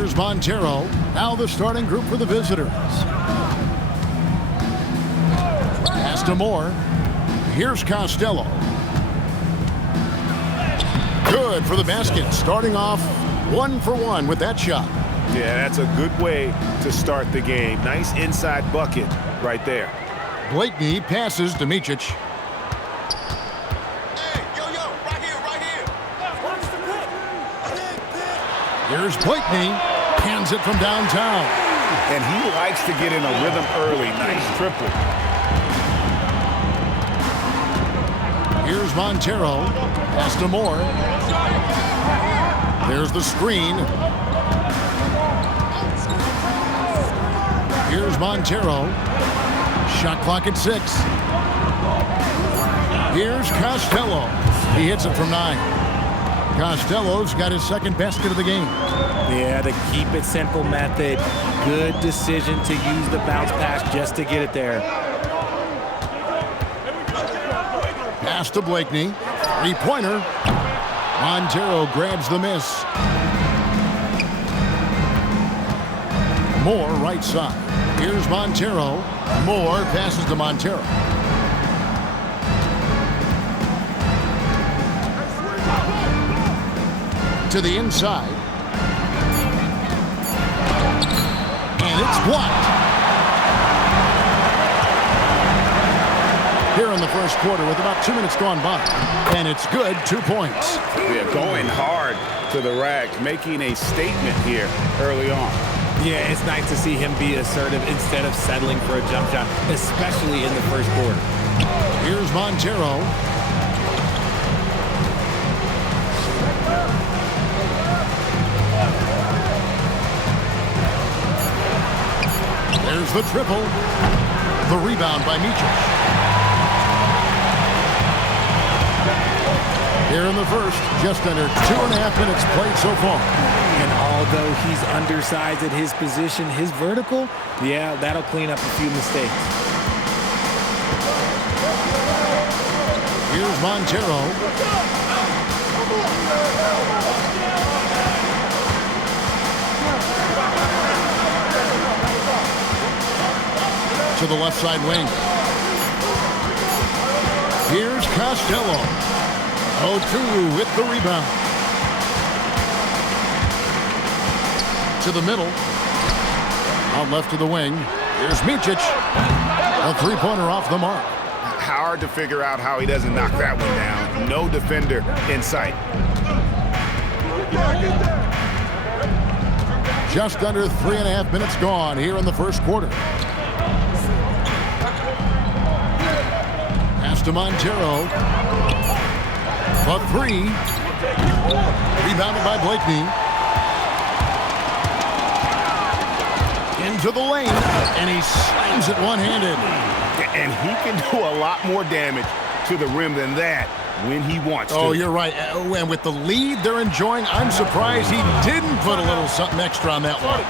Here's Montero. Now the starting group for the visitors. Pass to Moore. Here's Costello. Good for the basket. Starting off 1 for 1 with that shot. Yeah, that's a good way to start the game. Nice inside bucket right there. Blakeney passes to Micic. Hey, yo, right here. Here's Blakeney. Hands it from downtown. And he likes to get in a rhythm early. Nice triple. Here's Montero. Pass to Moore. There's the screen. Here's Montero. Shot clock at 6. Here's Costello. He hits it from 9. Costello's got his second basket of the game. Yeah, the keep it simple method. Good decision to use the bounce pass just to get it there. Pass to Blakeney. Three-pointer. Montero grabs the miss. Moore right side. Here's Montero. Moore passes to Montero. To the inside. And it's blocked. Here in the first quarter with about 2 minutes gone by. And it's good, 2 points. Yeah, going hard to the rack, making a statement here early on. Yeah, it's nice to see him be assertive instead of settling for a jump shot, especially in the first quarter. Here's Montero. There's the triple. The rebound by Micic. Here in the first, just under 2.5 minutes played so far. And although he's undersized at his position, his vertical, yeah, that'll clean up a few mistakes. Here's Montero. To the left side wing. Here's Costello. 0-2 with the rebound. To the middle. Out left to the wing. Here's Micic. A three-pointer off the mark. Hard to figure out how he doesn't knock that one down. No defender in sight. Just under 3.5 minutes gone here in the first quarter. Pass to Montero. A three. Rebounded by Blakeney. Into the lane. And he slams it one-handed. And he can do a lot more damage to the rim than that when he wants to. Oh, you're right. And with the lead they're enjoying, I'm surprised he didn't put a little something extra on that one.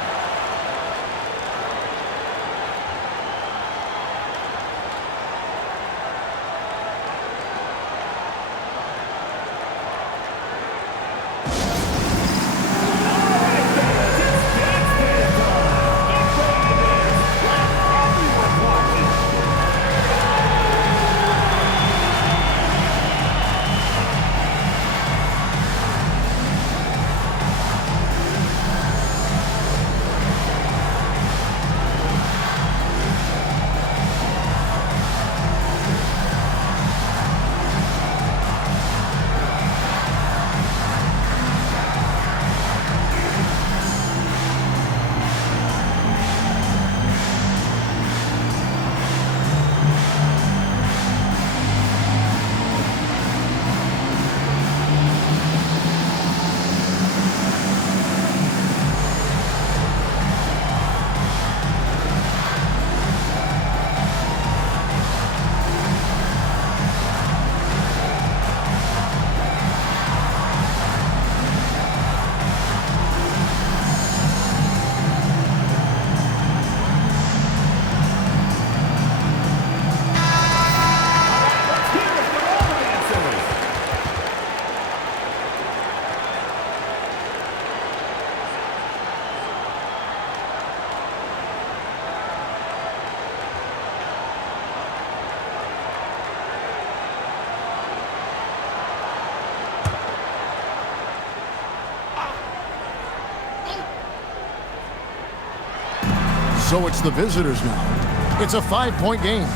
So it's the visitors now. It's a 5-point game.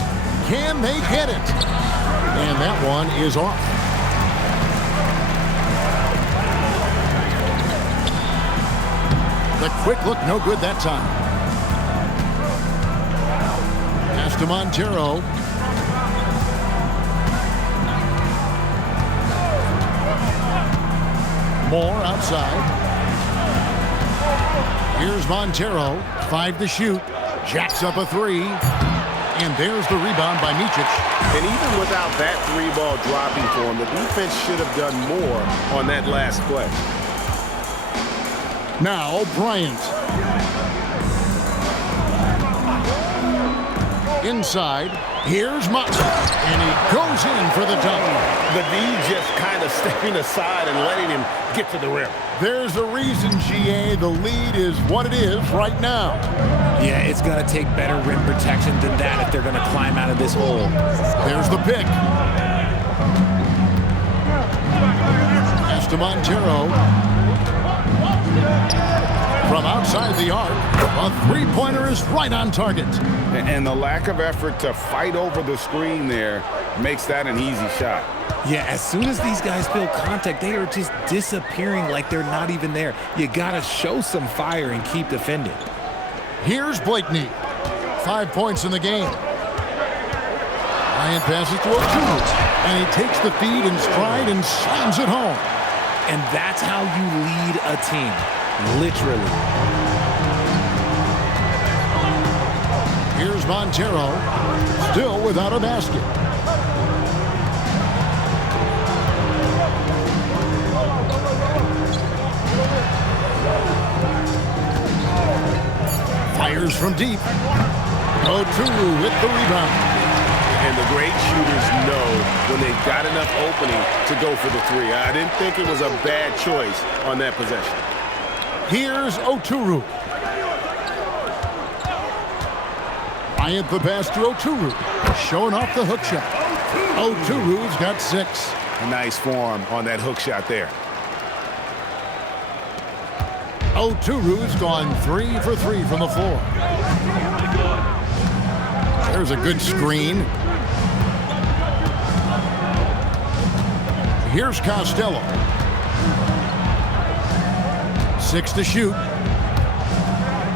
Can they get it? And that one is off. The quick look, no good that time. Pass to Montero. Moore outside. Here's Montero. 5 to shoot. Jacks up a 3. And there's the rebound by Micic. And even without that 3-ball dropping for him, the defense should have done more on that last play. Now Bryant. Inside. Here's Mutton. And he goes in for the dunk. The D just kind of stepping aside and letting him get to the rim. There's the reason, GA. The lead is what it is right now. Yeah, it's going to take better rim protection than that if they're going to climb out of this hole. There's the pick. Pass to Montero. From outside the arc, a three-pointer is right on target. And the lack of effort to fight over the screen there makes that an easy shot. Yeah, as soon as these guys feel contact, they are just disappearing like they're not even there. You got to show some fire and keep defending. Here's Blakeney. 5 points in the game. Bryant passes to O'Toole, and he takes the feed in stride and slams it home. And that's how you lead a team, literally. Here's Montero, still without a basket. Fires from deep. O'Toole with the rebound. And the great shooters know when they've got enough opening to go for the 3. I didn't think it was a bad choice on that possession. Here's O'Toole. Bryant the pass to O'Toole. Showing off the hook shot. O'Toole's got 6. A nice form on that hook shot there. O'Toole's gone 3 for 3 from the floor. There's a good screen. Here's Costello. 6 to shoot.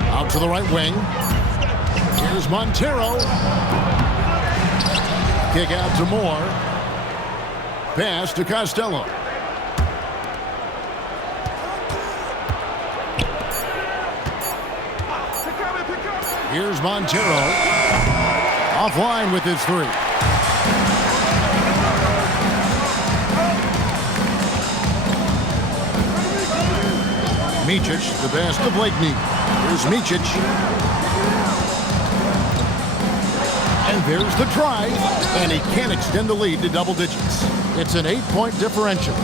Out to the right wing. Here's Montero. Kick out to Moore. Pass to Costello. Here's Montero. Offline with his 3. Micic, the pass to Blakeney. Here's Micic. And there's the try. And he can't extend the lead to double digits. It's an 8-point differential.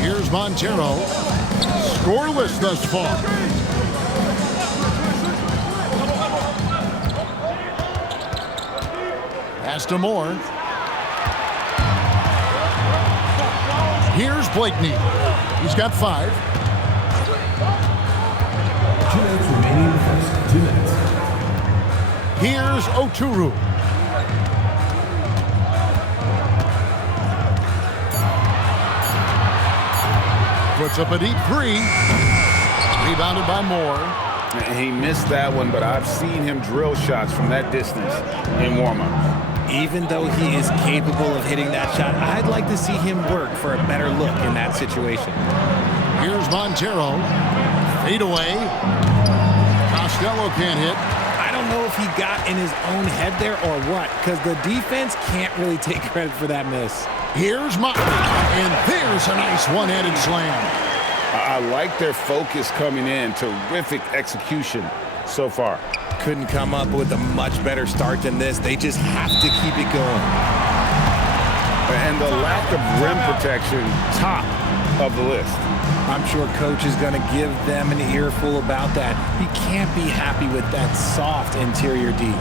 Here's Montero. Scoreless thus far. Pass to Moore. Here's Blakeney. He's got 5. 2 minutes remaining in the first. 2 minutes. Here's O'Toole. Puts up a deep 3. Rebounded by Moore. He missed that one, but I've seen him drill shots from that distance in warm-up. Even though he is capable of hitting that shot, I'd like to see him work for a better look in that situation. Here's Montero. Fade away. Costello can't hit. I don't know if he got in his own head there or what, because the defense can't really take credit for that miss. Here's Mutton. And there's a nice one-handed slam. I like their focus coming in. Terrific execution so far. Couldn't come up with a much better start than this. They just have to keep it going. And the lack of rim protection, top of the list. I'm sure coach is going to give them an earful about that. He can't be happy with that soft interior D.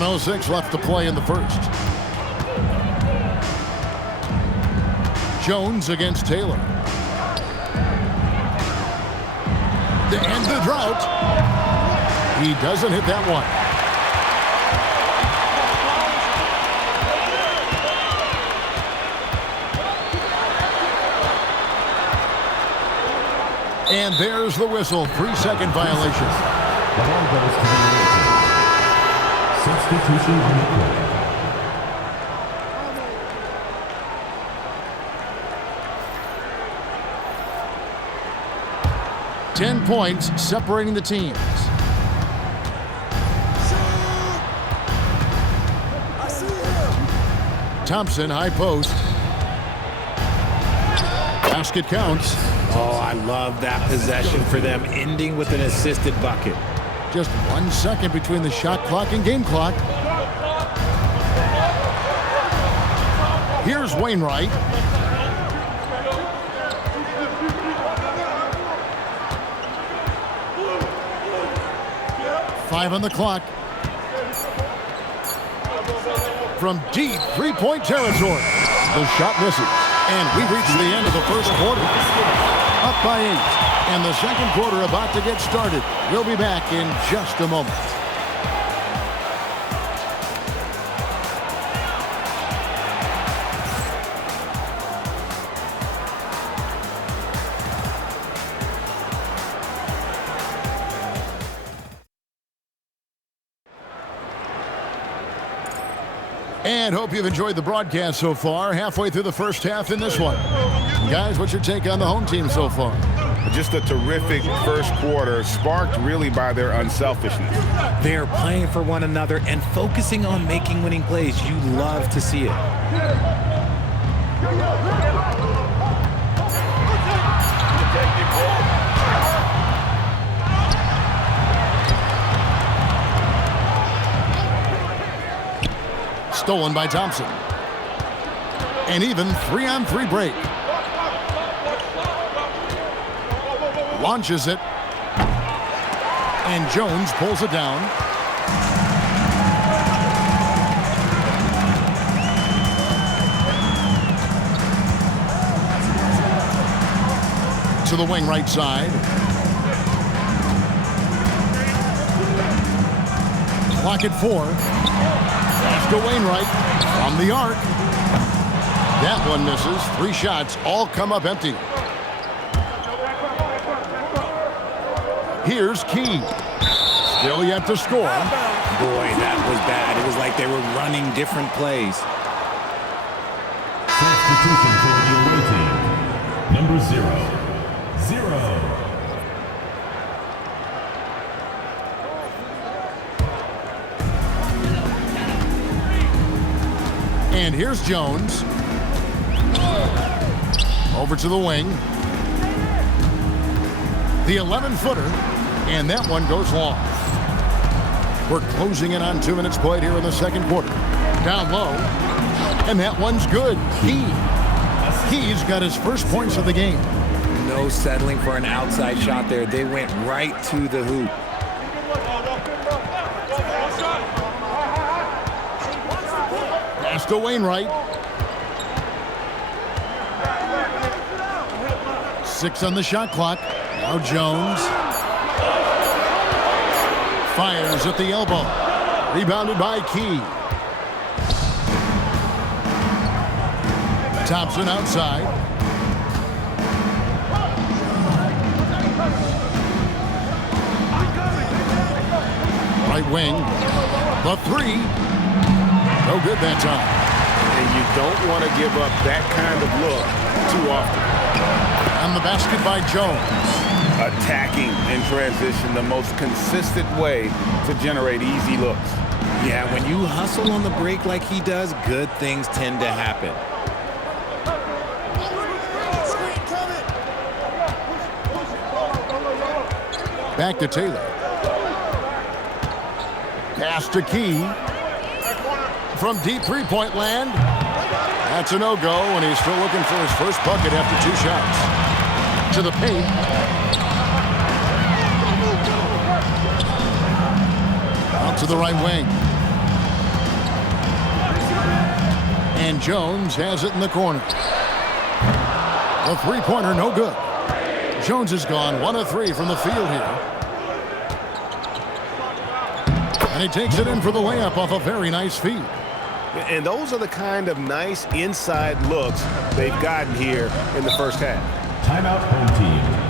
1:06 left to play in the first. Jones against Taylor. To end the drought. He doesn't hit that one. And there's the whistle. 3-second violation. The ball goes to the away team. Substitution on the play. Ten points separating the teams. Thompson, high post. Basket counts. Oh, I love that possession for them, ending with an assisted bucket. Just 1 second between the shot clock and game clock. Here's Wainwright. Five on the clock. From deep three-point territory. The shot misses. And we reach the end of the first quarter. Up by 8. And the second quarter about to get started. We'll be back in just a moment. And hope you've enjoyed the broadcast so far. Halfway through the first half in this one. Guys, what's your take on the home team so far? Just a terrific first quarter, sparked really by their unselfishness. They're playing for one another and focusing on making winning plays. You love to see it. Stolen by Thompson. An even 3-on-3 break. Launches it. And Jones pulls it down. To the wing right side. Clock at 4. Pass to Wainwright from the arc. That one misses. 3 shots all come up empty. Here's Key. Still yet to score. Boy, that was bad. It was like they were running different plays. Substitution for the away team. Number 0. And here's Jones. Over to the wing. The 11-footer. And that one goes long. We're closing in on 2 minutes played here in the second quarter. Down low. And that one's good. He's got his first points of the game. No settling for an outside shot there. They went right to the hoop. Pass to Wainwright. 6 on the shot clock. Now Jones. Fires at the elbow. Rebounded by Key. Thompson outside. Right wing. The 3. No good that time. And you don't want to give up that kind of look too often. On the basket by Jones. Attacking in transition, the most consistent way to generate easy looks. Yeah, when you hustle on the break like he does, good things tend to happen. Back to Taylor. Pass to Key. From deep three-point land. That's a no-go, and he's still looking for his first bucket after 2 shots. To the paint. Out to the right wing. And Jones has it in the corner. The three-pointer, no good. Jones has gone 1 of 3 from the field here. And he takes it in for the layup off a very nice feed. And those are the kind of nice inside looks they've gotten here in the first half. Timeout home team.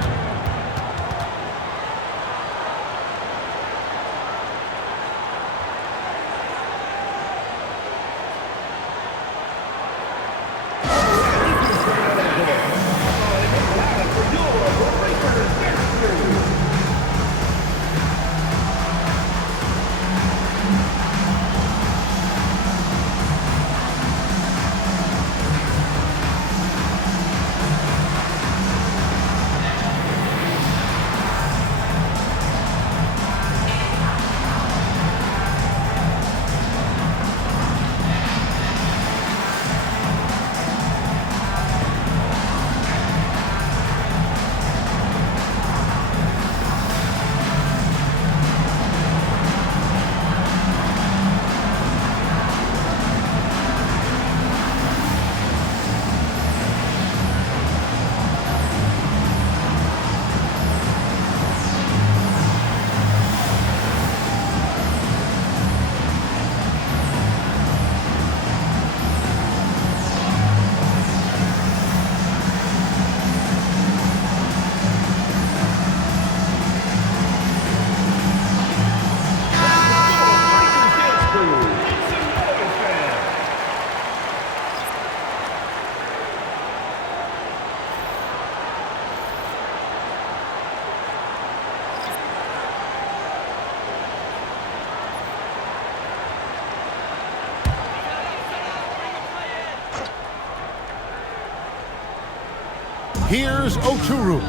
Here's Oturu.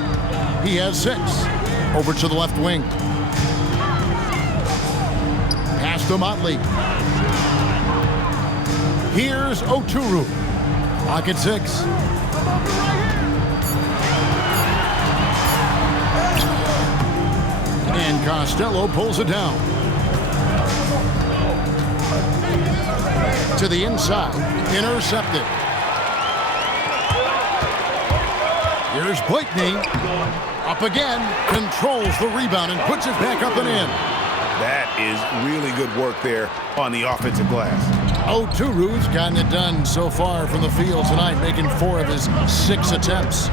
He has 6. Over to the left wing. Pass to Motley. Here's Oturu. Pocket 6. And Costello pulls it down. To the inside. Intercepted. Here's Blakeney. Up again. Controls the rebound and puts it back up and in. That is really good work there on the offensive glass. Oturu's gotten it done so far from the field tonight, making 4 of his 6 attempts.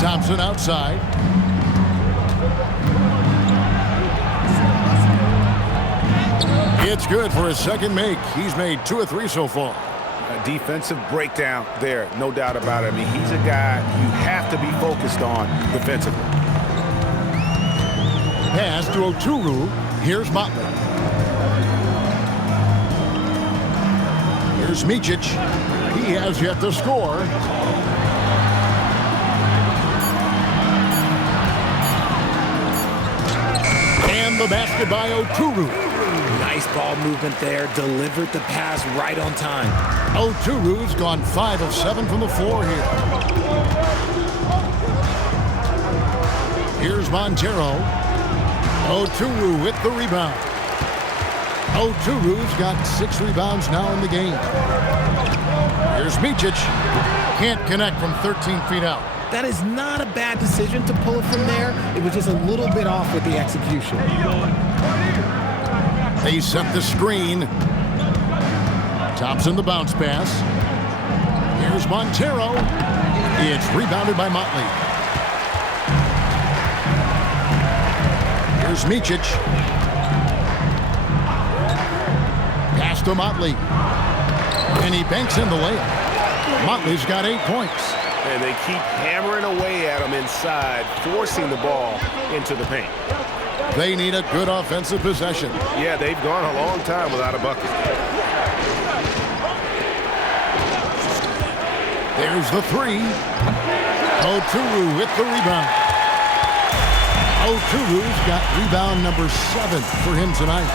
Thompson outside. It's good for his second make. He's made 2 of 3 so far. A defensive breakdown there, no doubt about it. I mean, he's a guy you have to be focused on defensively. Pass to Oturu. Here's Motley. Here's Micic. He has yet to score. And the basket by Oturu. Nice ball movement there. Delivered the pass right on time. Oturu's gone 5 of 7 from the floor here. Here's Montero. Oturu with the rebound. Oturu's got 6 rebounds now in the game. Here's Micic. Can't connect from 13 feet out. That is not a bad decision to pull it from there. It was just a little bit off with the execution. They set the screen. Thompson the bounce pass. Here's Montero. It's rebounded by Motley. Here's Micic. Pass to Motley. And he banks in the layup. Motley's got 8 points. And they keep hammering away at him inside, forcing the ball into the paint. They need a good offensive possession. Yeah, they've gone a long time without a bucket. There's the 3. Oturu with the rebound. Oturu's got rebound number 7 for him tonight.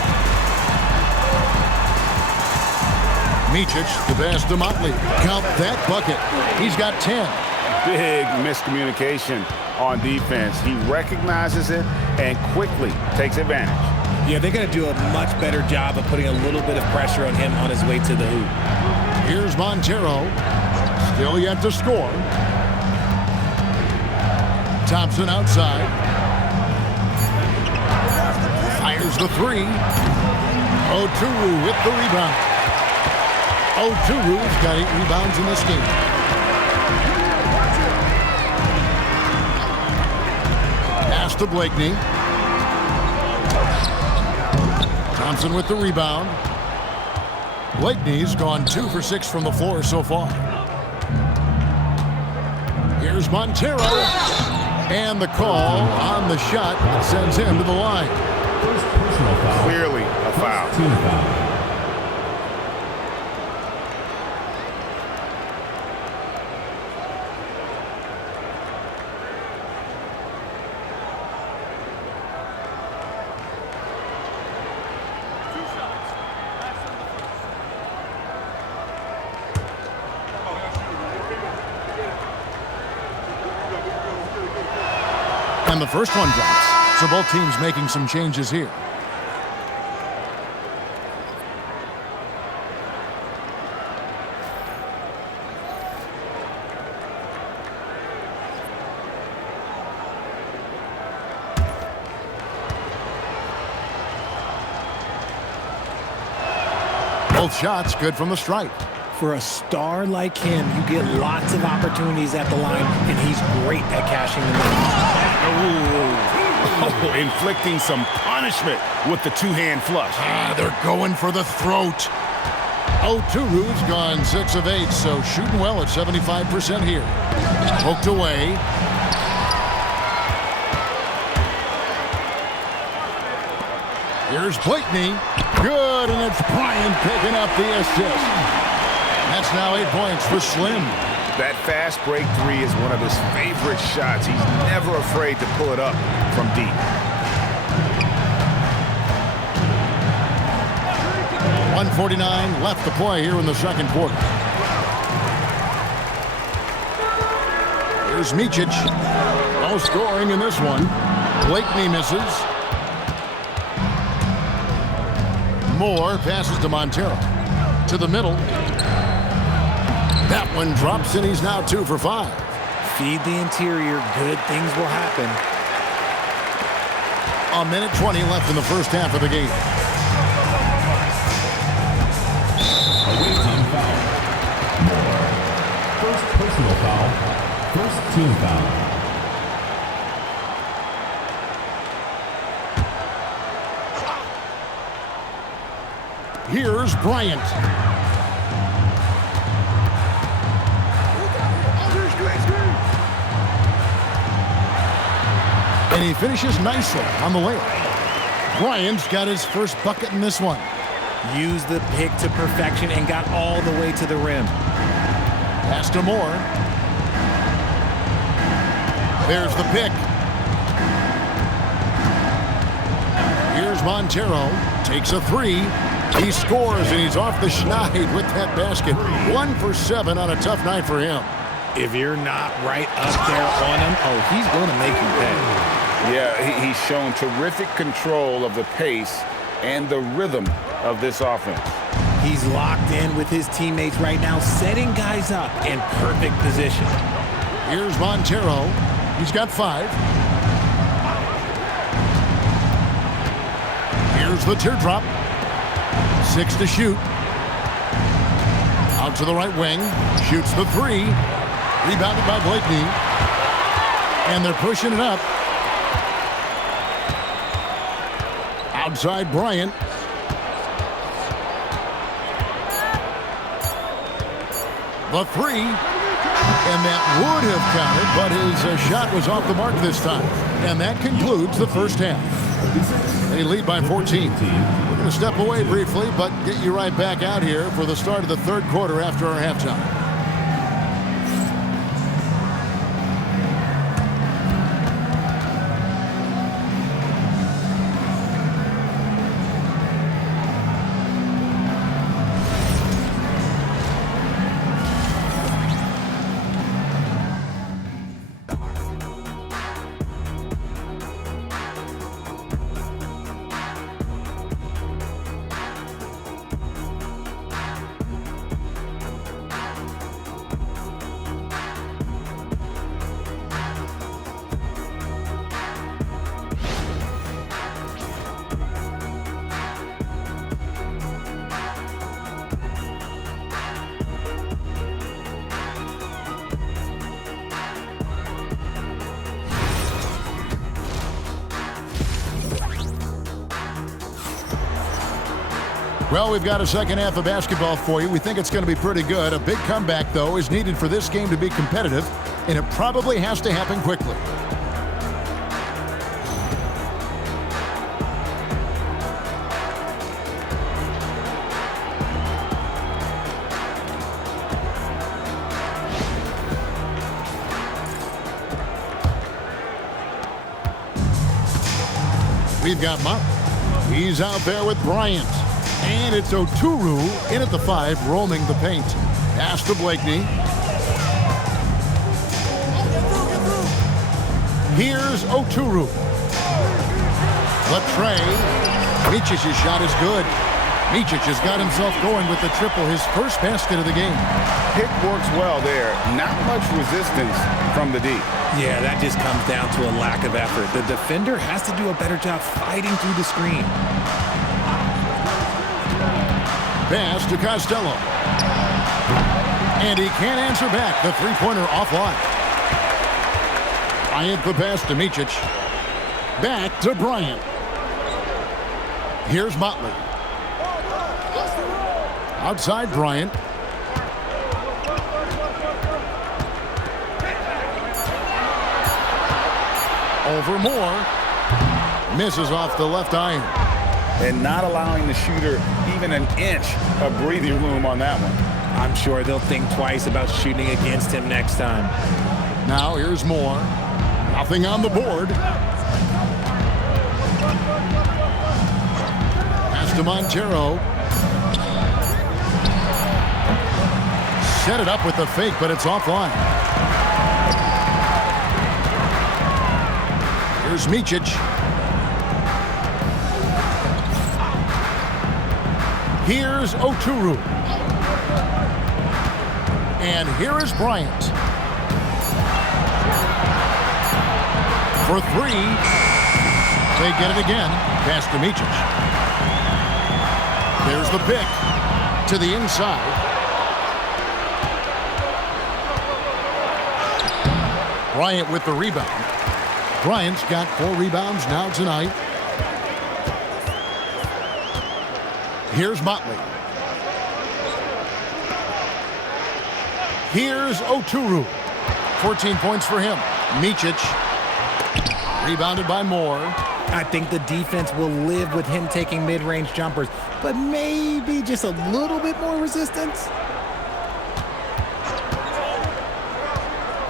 Micic, the pass to Motley. Count that bucket. He's got 10. Big miscommunication on defense. He recognizes it and quickly takes advantage. Yeah, they're going to do a much better job of putting a little bit of pressure on him on his way to the hoop. Here's Montero. Still yet to score. Thompson outside. Fires the three. Oturu with the rebound. Oturu's got 8 rebounds in this game. Pass to Blakeney. Thompson with the rebound. Blakeney's gone 2 for 6 from the floor so far. Here's Montero. And the call on the shot that sends him to the line. First personal foul. Clearly a foul. Team foul. And the first one drops. So both teams making some changes here. Both shots good from the stripe. For a star like him, you get lots of opportunities at the line, and he's great at cashing them Oh, inflicting some punishment with the two-hand flush. They're going for the throat. Oturu's gone 6 of 8, so shooting well at 75% here. Poked away. Here's Blakeney. Good, and it's Bryant picking up the assist. That's now 8 points for Slim. That fast break three is one of his favorite shots. He's never afraid to pull it up from deep. .149 left to play here in the second quarter. Here's Micic. No scoring in this one. Blakeney misses. Moore passes to Montero. To the middle. That one drops, and he's now 2 for 5. Feed the interior. Good things will happen. 1:20 left in the first half of the game. Away team foul. Moore. First personal foul. First team foul. Here's Bryant. And he finishes nicely on the layup. Bryant's got his first bucket in this one. Used the pick to perfection and got all the way to the rim. Pass to Moore. There's the pick. Here's Montero. Takes a three. He scores, and he's off the schneid with that basket. 1 for 7 on a tough night for him. If you're not right up there on him, oh, he's going to make you pay. Yeah, he's shown terrific control of the pace and the rhythm of this offense. He's locked in with his teammates right now, setting guys up in perfect position. Here's Montero. He's got 5. Here's the teardrop. 6 to shoot. Out to the right wing. Shoots the 3. Rebounded by Blakeney. And they're pushing it up. Outside Bryant. The 3. And that would have counted, but his shot was off the mark this time. And that concludes the first half. They lead by 14. We're going to step away briefly, but get you right back out here for the start of the third quarter after our halftime. Well, we've got a second half of basketball for you. We think it's going to be pretty good. A big comeback, though, is needed for this game to be competitive, and it probably has to happen quickly. We've got Mott. He's out there with Bryant. And it's Oturu in at the 5, roaming the paint. Pass to Blakeney. Here's Oturu. Latre. Micic's shot is good. Micic has got himself going with the triple, his first basket of the game. Pick works well there. Not much resistance from the D. Yeah, that just comes down to a lack of effort. The defender has to do a better job fighting through the screen. Pass to Costello. And he can't answer back. The three-pointer offline. Bryant the pass to Micic. Back to Bryant. Here's Motley. Outside Bryant. Over Moore. Misses off the left iron. And not allowing the shooter even an inch of breathing room on that one. I'm sure they'll think twice about shooting against him next time. Now here's Moore. Nothing on the board. Pass to Montero. Set it up with the fake, but it's offline. Here's Micic. Here's Oturu. And here is Bryant. For 3. They get it again. Pass to Micic. There's the pick to the inside. Bryant with the rebound. Bryant's got 4 rebounds now tonight. Here's Motley. Here's Oturu. 14 points for him. Micic. Rebounded by Moore. I think the defense will live with him taking mid-range jumpers, but maybe just a little bit more resistance.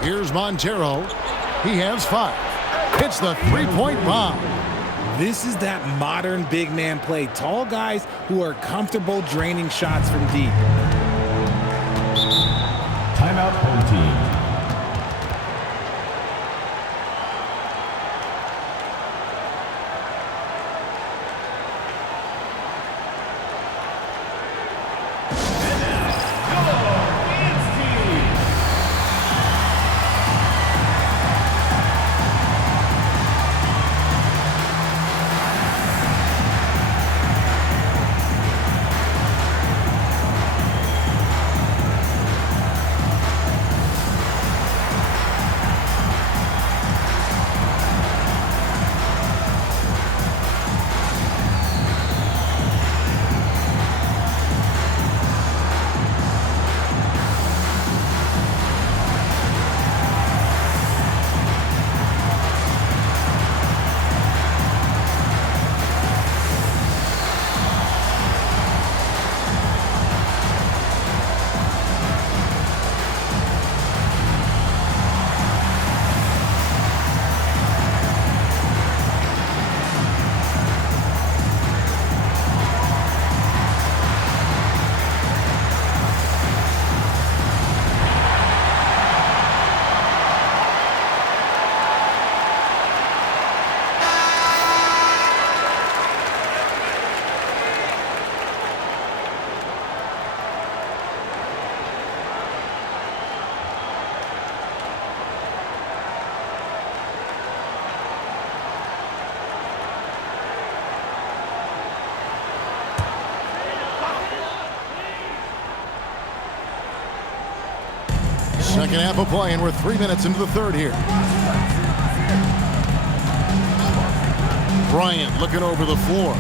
Here's Montero. He has 5. Hits the three-point bomb. This is that modern big man play. Tall guys who are comfortable draining shots from deep. Timeout home team. Second half of play, and we're 3 minutes into the third here. Bryant looking over the floor.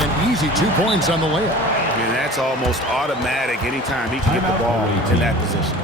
An easy 2 points on the layup. And that's almost automatic anytime he can get the ball in that position.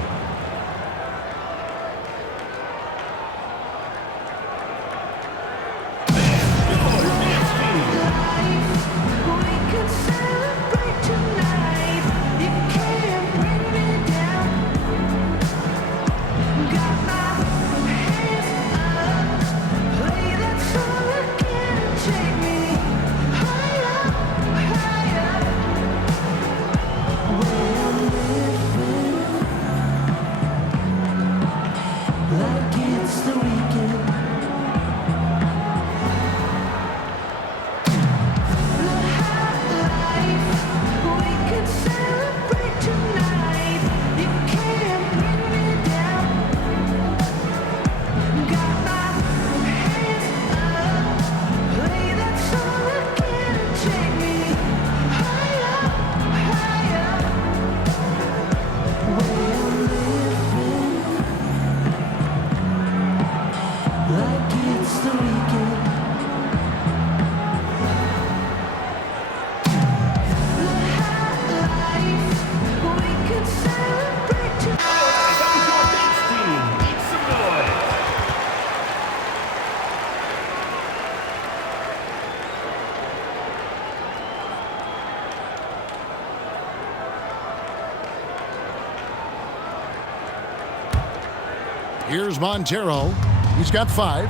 Here's Montero. He's got 5.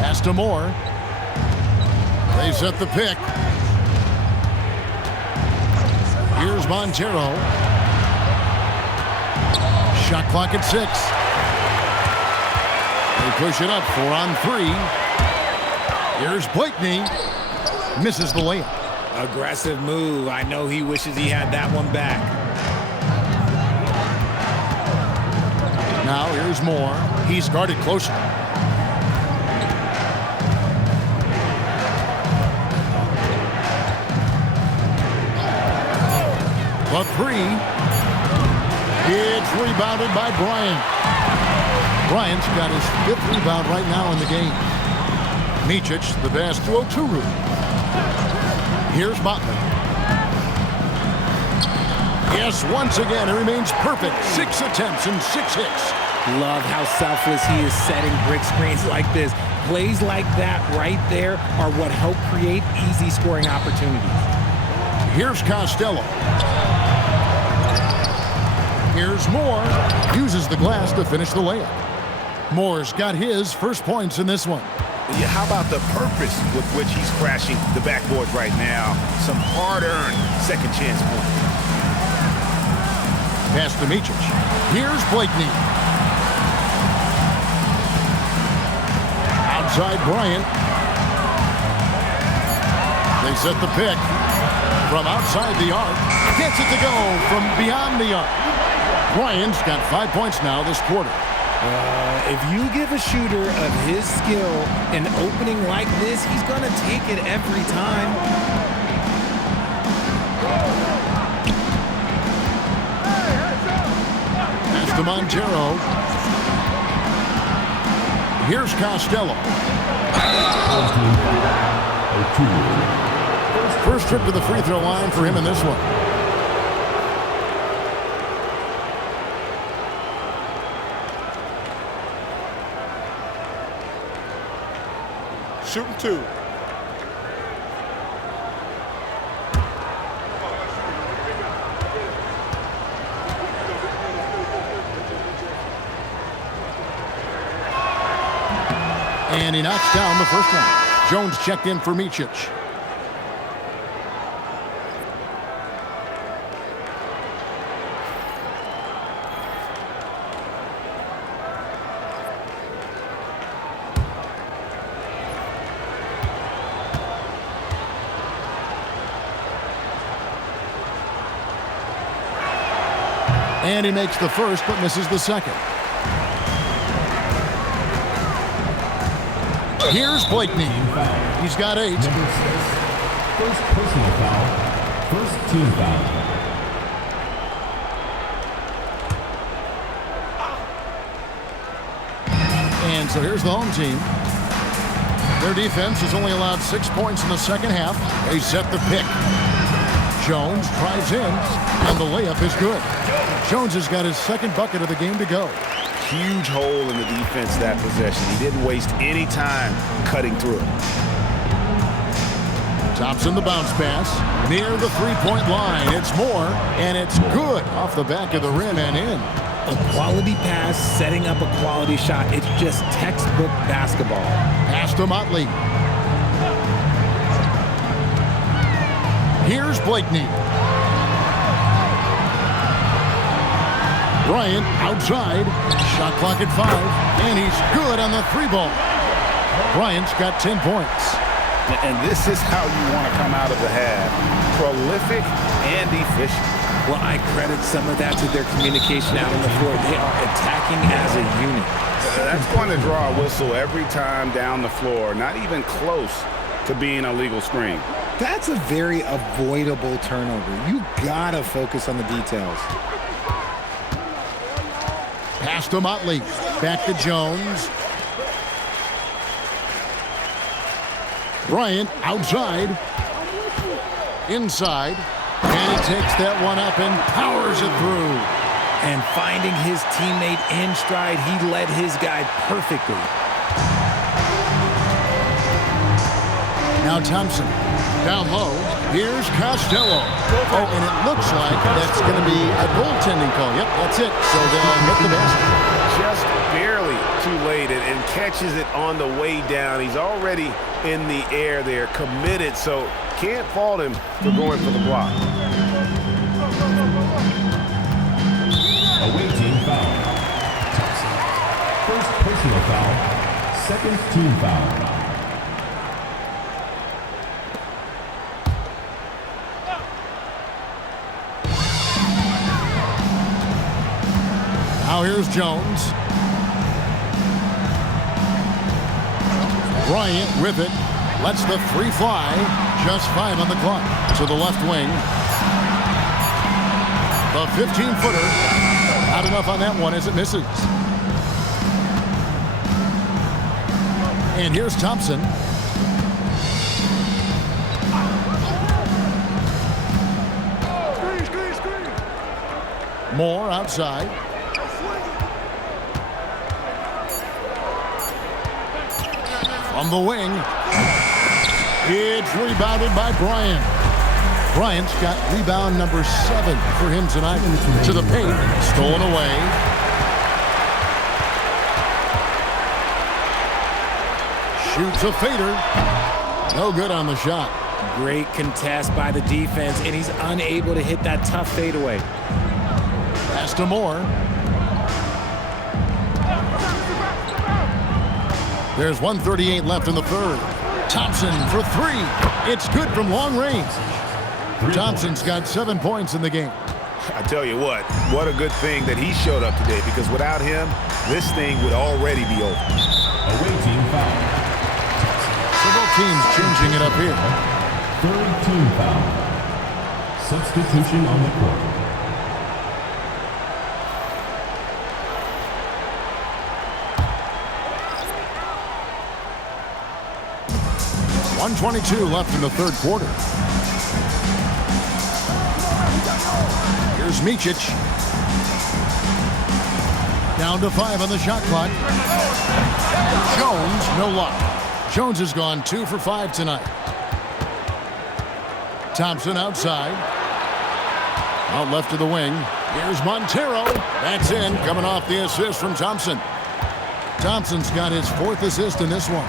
Pass to Moore. They set the pick. Here's Montero. Shot clock at 6. They push it up 4 on 3. Here's Blakeney. Misses the layup. Aggressive move. I know he wishes he had that one back. Now here's Moore. He's guarded closely. The 3. It's rebounded by Bryant. Bryant's got his 5th rebound right now in the game. Micic, the pass to Oturu. Here's Butler. Yes, once again, it remains perfect. 6 attempts and 6 hits. Love how selfless he is setting brick screens like this. Plays like that right there are what help create easy scoring opportunities. Here's Costello. Here's Moore. Uses the glass to finish the layup. Moore's got his first points in this one. Yeah, how about the purpose with which he's crashing the backboards right now? Some hard-earned second chance points. Pass to Micic. Here's Blakeney. Outside Bryant. They set the pick. From outside the arc. Gets it to go from beyond the arc. Bryant's got 5 points now this quarter. If you give a shooter of his skill an opening like this, he's going to take it every time. Pass to Montero. Here's Costello. First trip to the free throw line for him in this one. Shooting 2. And he knocks down the first one. Jones checked in for Micic. And he makes the first, but misses the second. Here's Blakeney. He's got 8. Number 6. First personal foul. First team foul. And so here's the home team. Their defense has only allowed 6 points in the second half. They set the pick. Jones drives in, and the layup is good. Jones has got his second bucket of the game to go. Huge hole in the defense that possession. He didn't waste any time cutting through it. Thompson the bounce pass near the three-point line. It's more, and it's good off the back of the rim and in. A quality pass, setting up a quality shot. It's just textbook basketball. Pass to Motley. Here's Blakeney. Bryant outside. Shot clock at 5, and he's good on the three ball. Bryant's got 10 points. And this is how you want to come out of the half. Prolific and efficient. Well, I credit some of that to their communication out on the floor. They are attacking as a unit. That's going to draw a whistle every time down the floor. Not even close to being a legal screen. That's a very avoidable turnover. You got to focus on the details. Pass to Motley. Back to Jones. Bryant outside. Inside. And he takes that one up and powers it through. And finding his teammate in stride, he led his guy perfectly. Now Thompson. Down low. Here's Costello. Oh, and it looks like that's going to be a goaltending call. Yep, that's it. So they'll hit the basket. Just barely too late and catches it on the way down. He's already in the air there, committed, so can't fault him for going for the block. Away team foul. First personal foul. Second team foul. Now here's Jones. Bryant with it. Lets the three fly. Just 5 on the clock. To the left wing. The 15-footer. Not enough on that one as it misses. And here's Thompson. Moore outside. From the wing. It's rebounded by Bryant. Bryant's got rebound number 7 for him tonight. To the paint. Stolen away. Shoots a fader. No good on the shot. Great contest by the defense, and he's unable to hit that tough fadeaway. Pass to Moore. There's 1:38 left in the third. Thompson for 3. It's good from long range. Thompson's got 7 points in the game. I tell you what a good thing that he showed up today, because without him, this thing would already be over. Away team foul. Several teams changing it up here. Third team foul. Substitution on the court. 1:22 left in the third quarter. Here's Micic. Down to 5 on the shot clock. Jones, no luck. Jones has gone 2 for 5 tonight. Thompson outside. Out left to the wing. Here's Montero. That's in, coming off the assist from Thompson. Thompson's got his 4th assist in this one.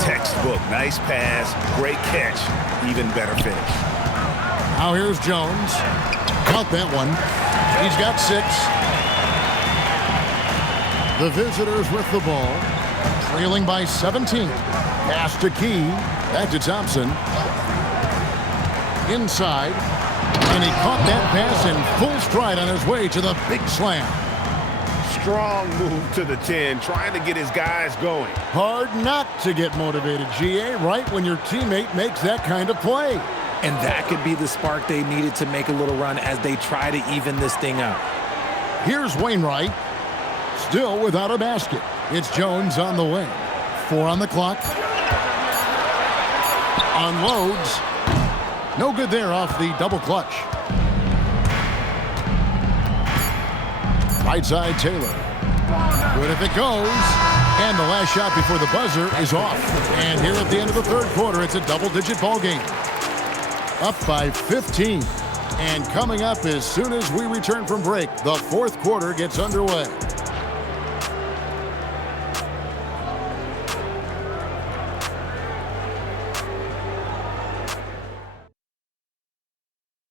Textbook, nice pass, great catch, even better finish. Now here's Jones. Count that one. He's got 6. The visitors with the ball, trailing by 17. Pass to Key. Back to Thompson. Inside. And he caught that pass in full stride on his way to the big slam. Strong move to the 10, trying to get his guys going. Hard not to get motivated, GA, right when your teammate makes that kind of play. And that could be the spark they needed to make a little run as they try to even this thing up. Here's Wainwright. Still without a basket. It's Jones on the wing. 4 on the clock. Unloads. No good there off the double clutch. Right side, Taylor. Good if it goes. And the last shot before the buzzer is off. And here at the end of the third quarter, it's a double-digit ball game. Up by 15. And coming up as soon as we return from break, the fourth quarter gets underway.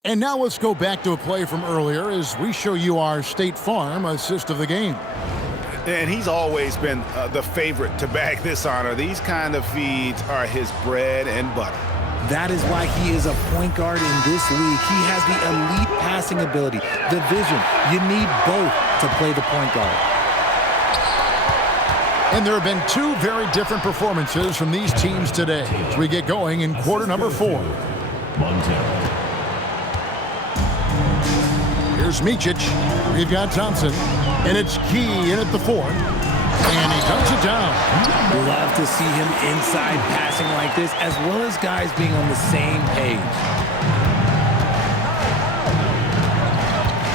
And now let's go back to a play from earlier as we show you our State Farm assist of the game. And he's always been the favorite to bag this honor. These kind of feeds are his bread and butter. That is why he is a point guard in this league. He has the elite passing ability, the vision. You need both to play the point guard. And there have been two very different performances from these teams today as we get going in quarter number 4. Here's Micic. We've got Thompson. And it's Key in at the 4. And he dunks it down. Love to see him inside passing like this, as well as guys being on the same page.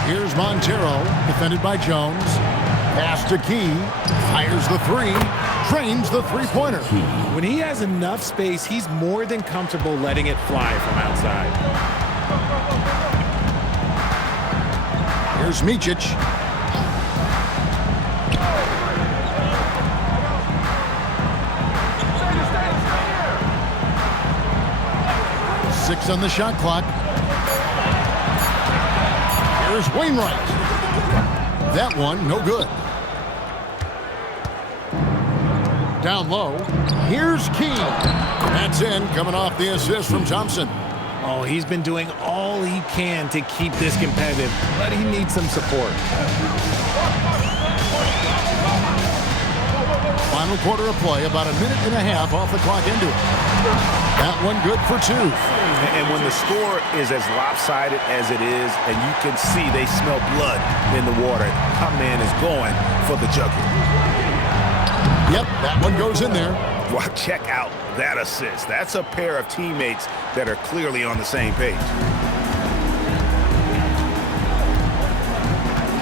Here's Montero, defended by Jones. Pass to Key. Fires the 3. Trains the three-pointer. When he has enough space, he's more than comfortable letting it fly from outside. Here's Micic. Six on the shot clock. Here's Wainwright. That one, no good. Down low. Here's Key. That's in, coming off the assist from Thompson. Oh, he's been doing all he can to keep this competitive, but he needs some support. Final quarter of play, about a minute and a half off the clock into it. That one good for 2. And when the score is as lopsided as it is, and you can see they smell blood in the water, my man is going for the jugular. Yep, that one goes in there. Well, check out that assist. That's a pair of teammates that are clearly on the same page.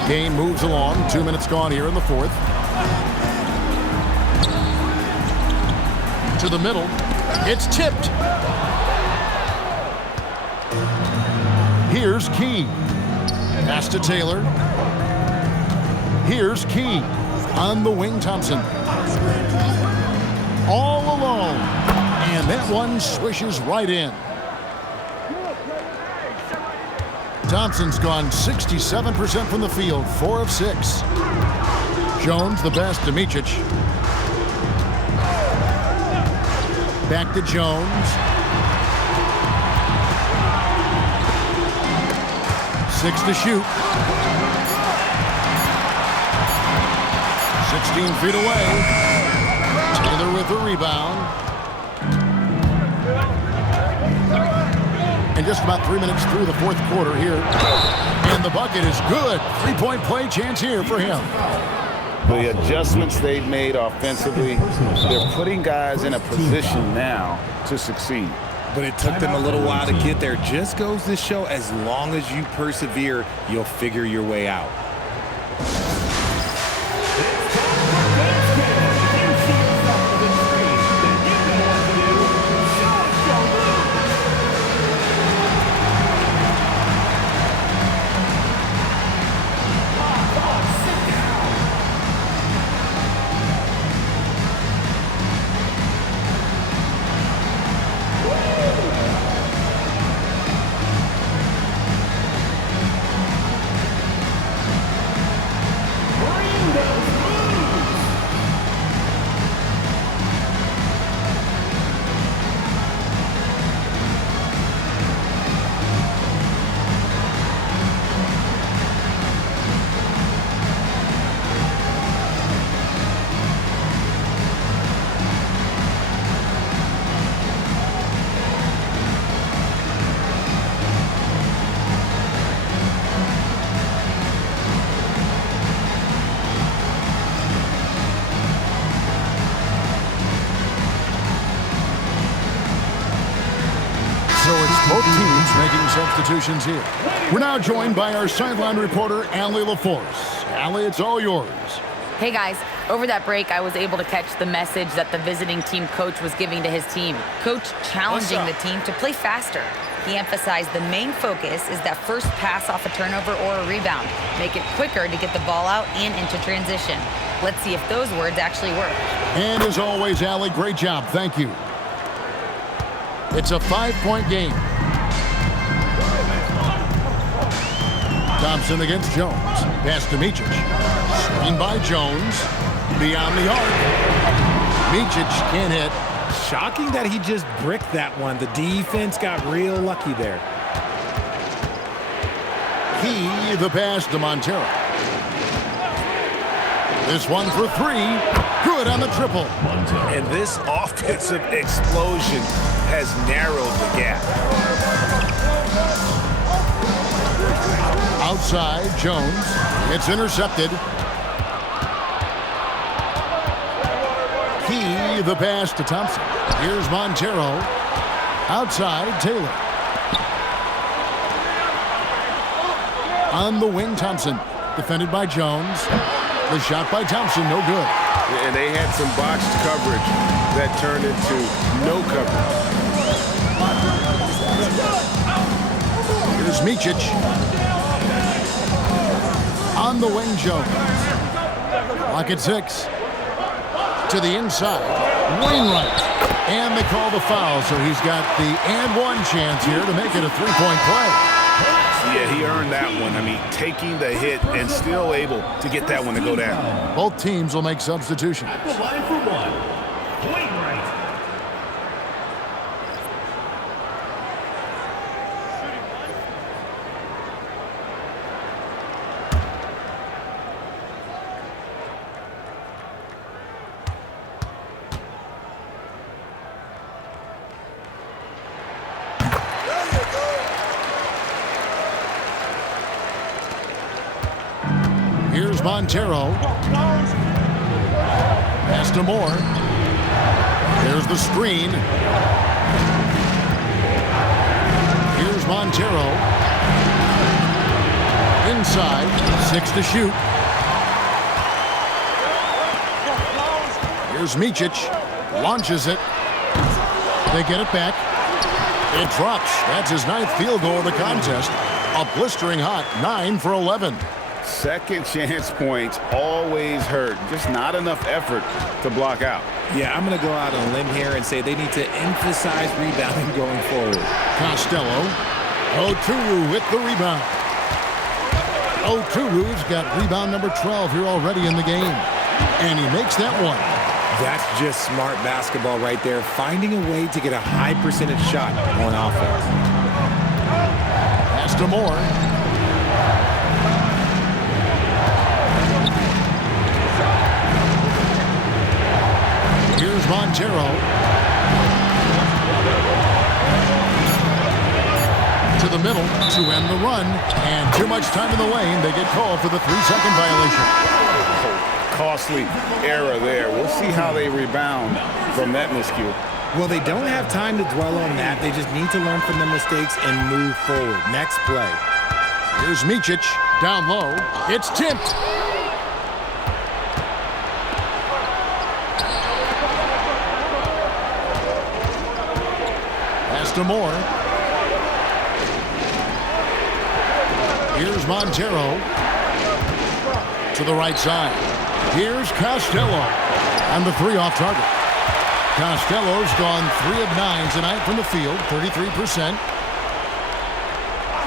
Game moves along. 2 minutes gone here in the fourth. To the middle. It's tipped. Here's Key. Pass to Taylor. Here's Key. On the wing, Thompson. All alone. And that one swishes right in. Thompson's gone 67% from the field, 4 of 6. Jones the best to Micic. Back to Jones. 6 to shoot. 16 feet away. Taylor with the rebound. And just about 3 minutes through the fourth quarter here. And the bucket is good. 3-point play chance here for him. The adjustments they've made offensively, they're putting guys in a position now to succeed. But it took them a little while to get there. Just goes to show, as long as you persevere, you'll figure your way out. Both teams making substitutions here. We're now joined by our sideline reporter, Allie LaForce. Allie, it's all yours. Hey guys, over that break, I was able to catch the message that the visiting team coach was giving to his team. Coach challenging the team to play faster. He emphasized the main focus is that first pass off a turnover or a rebound. Make it quicker to get the ball out and into transition. Let's see if those words actually work. And as always, Allie, great job. Thank you. It's a 5-point game. Thompson against Jones. Pass to Micic. Screen by Jones. Beyond the arc. Micic can't hit. Shocking that he just bricked that one. The defense got real lucky there. He, the pass to Montero. This one for three. Good on the triple. And this offensive explosion has narrowed the gap. Outside, Jones. It's intercepted. He, the pass to Thompson. Here's Montero. Outside, Taylor. On the wing, Thompson. Defended by Jones. The shot by Thompson, no good. And they had some botched coverage that turned into no coverage. Here's Micic. On the wing, Jones. Clock at 6. To the inside. Wainwright. And they call the foul, so he's got the and one chance here to make it a three-point play. Yeah, he earned that one. I mean, taking the hit and still able to get that one to go down. Both teams will make substitutions. The line for one. Wainwright. Here's Montero. Pass to Moore. There's the screen. Here's Montero. Inside. 6 to shoot. Here's Micic. Launches it. They get it back. It drops. That's his 9th field goal of the contest. A blistering hot 9 for 11. Second chance points always hurt. Just not enough effort to block out. Yeah, I'm going to go out on a limb here and say they need to emphasize rebounding going forward. Costello. Oturu with the rebound. Oturu's got rebound number 12 here already in the game. And he makes that one. That's just smart basketball right there, finding a way to get a high percentage shot on offense. Pass to Moore. Here's Montero. To the middle to end the run. And too much time in the lane. They get called for the 3-second violation. Costly error there. We'll see how they rebound from that miscue. Well, they don't have time to dwell on that. They just need to learn from their mistakes and move forward. Next play. Here's Micic. Down low. It's tipped. Pass to Moore. Here's Montero. To the right side. Here's Costello. And the 3 off target. Costello's gone 3 of 9 tonight from the field, 33%.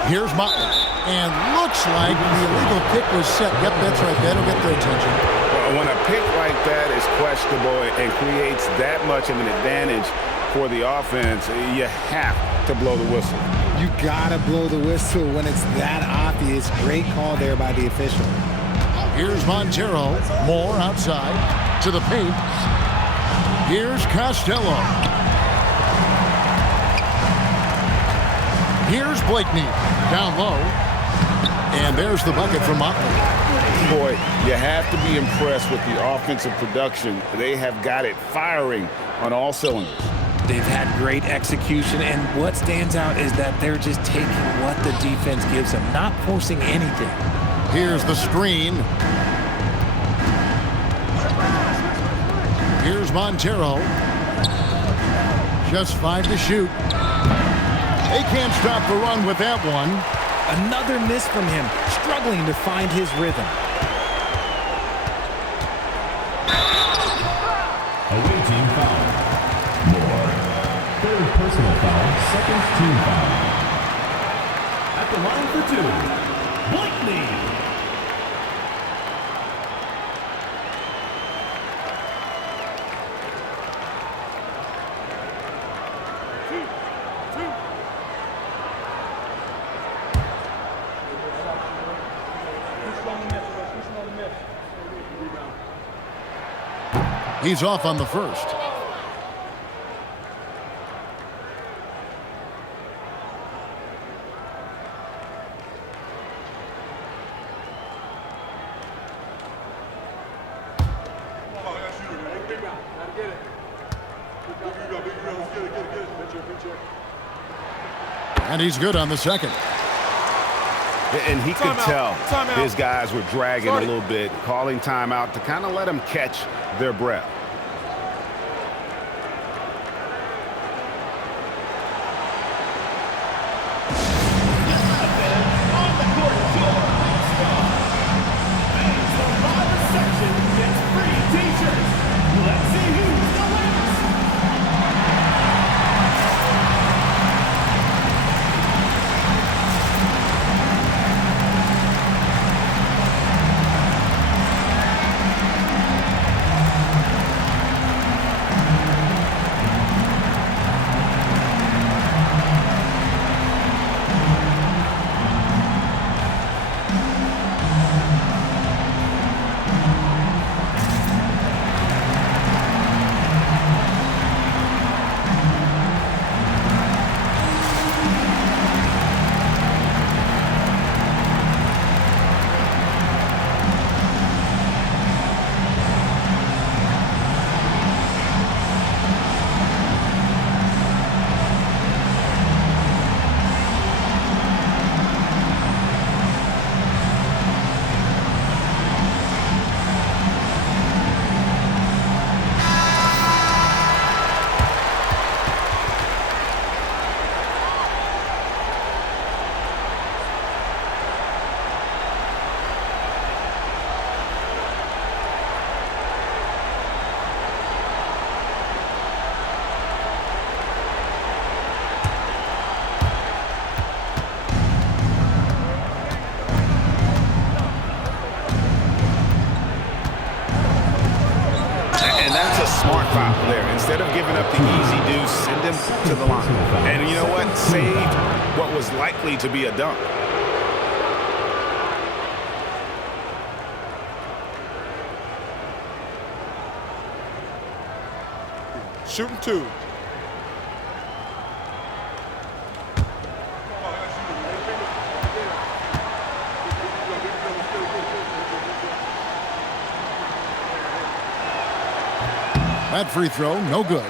Here's Motley. And looks like the illegal pick was set. Yep, that's right. That'll get their attention. When a pick like that is questionable and creates that much of an advantage for the offense, you have to blow the whistle. You gotta blow the whistle when it's that obvious. Great call there by the official. Here's Montero. Moore outside to the paint. Here's Costello. Here's Blakeney. Down low. And there's the bucket from Motley. Boy, you have to be impressed with the offensive production. They have got it firing on all cylinders. They've had great execution, and what stands out is that they're just taking what the defense gives them, not forcing anything. Here's the screen. Here's Montero. Just 5 to shoot. They can't stop the run with that one. Another miss from him, struggling to find his rhythm. Away team foul. More. Third personal foul, second team foul. At the line for 2, Blakeney. He's off on the first. And he's good on the second. And he could tell his guys were dragging a little bit, calling timeout to kind of let them catch their breath. Smart foul there. Instead of giving up the easy deuce, send him to the line. And you know what? Saved what was likely to be a dunk. Shooting 2. That free throw, no good.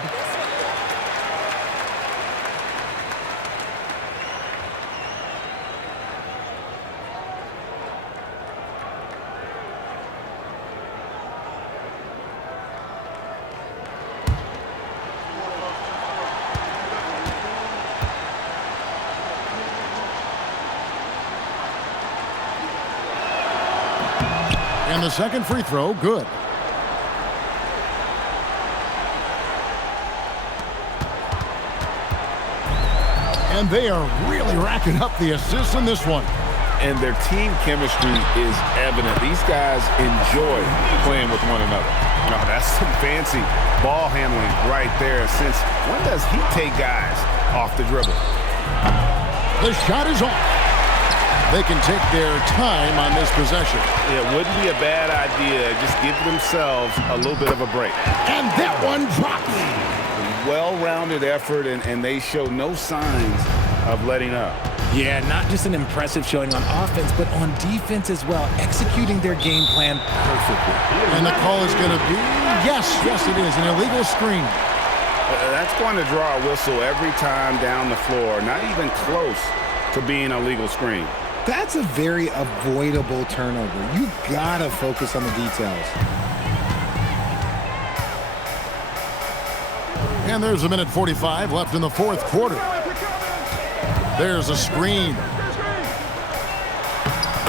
And the second free throw, good. And they are really racking up the assists in this one. And their team chemistry is evident. These guys enjoy playing with one another. No, that's some fancy ball handling right there. Since when does he take guys off the dribble? The shot is off. They can take their time on this possession. It wouldn't be a bad idea. Just give themselves a little bit of a break. And that one drops. Well-rounded effort, and they show no signs of letting up. Yeah, not just an impressive showing on offense, but on defense as well, executing their game plan perfectly. And the call is going to be, yes, it is, an illegal screen. That's going to draw a whistle every time down the floor. Not even close to being a legal screen. That's a very avoidable turnover. You gotta focus on the details. And there's a minute 45 left in the fourth quarter. There's a screen.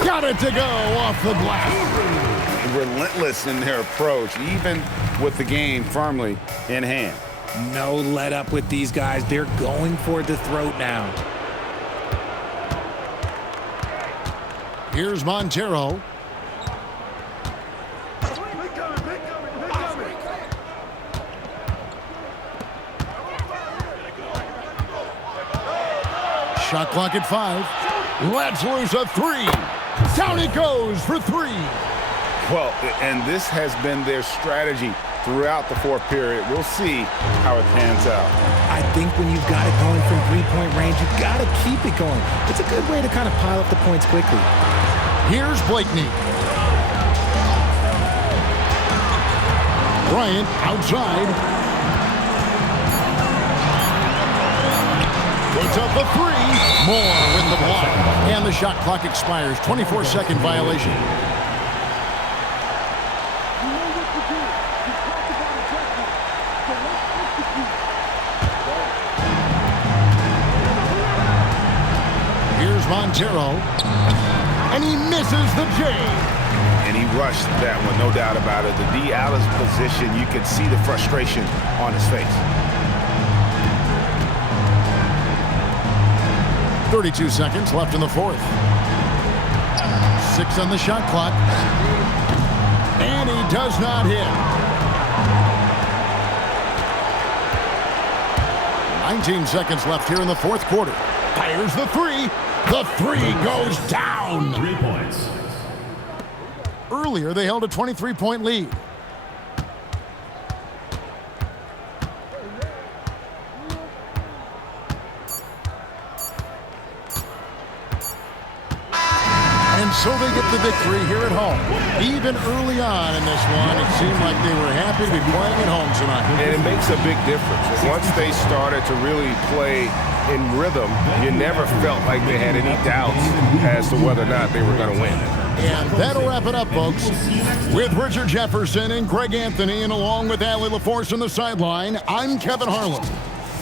Got it to go off the glass. Relentless in their approach, even with the game firmly in hand. No let up with these guys. They're going for the throat now. Here's Montero. Shot clock at 5. Let's lose a 3. Down it goes for 3. Well, and this has been their strategy throughout the fourth period. We'll see how it pans out. I think when you've got it going from three-point range, you've got to keep it going. It's a good way to kind of pile up the points quickly. Here's Blakeney. Bryant outside. Puts up a 3. Moore with the block. And the shot clock expires. 24-second violation. Here's Montero. And he misses the J. And he rushed that one, no doubt about it. The D out of position, you could see the frustration on his face. 32 seconds left in the fourth. 6 on the shot clock. And he does not hit. 19 seconds left here in the fourth quarter. Fires the 3. The 3 goes down. 3 points. Earlier, they held a 23-point lead. And so they get the victory here at home. Even early on in this one, it seemed like they were happy to be playing at home tonight. And it makes a big difference. Once they started to really play in rhythm, you never felt like they had any doubts as to whether or not they were going to win. And that'll wrap it up, folks. With Richard Jefferson and Greg Anthony, and along with Allie LaForce on the sideline, I'm Kevin Harlan.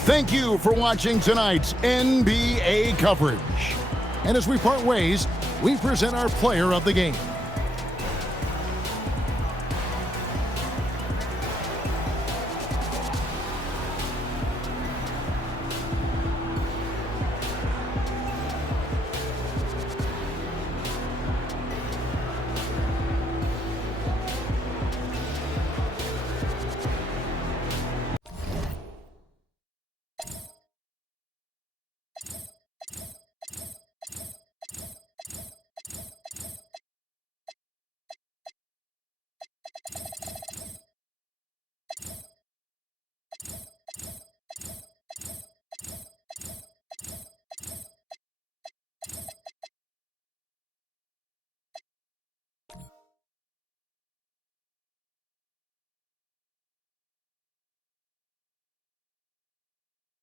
Thank you for watching tonight's NBA coverage. And as we part ways, we present our player of the game.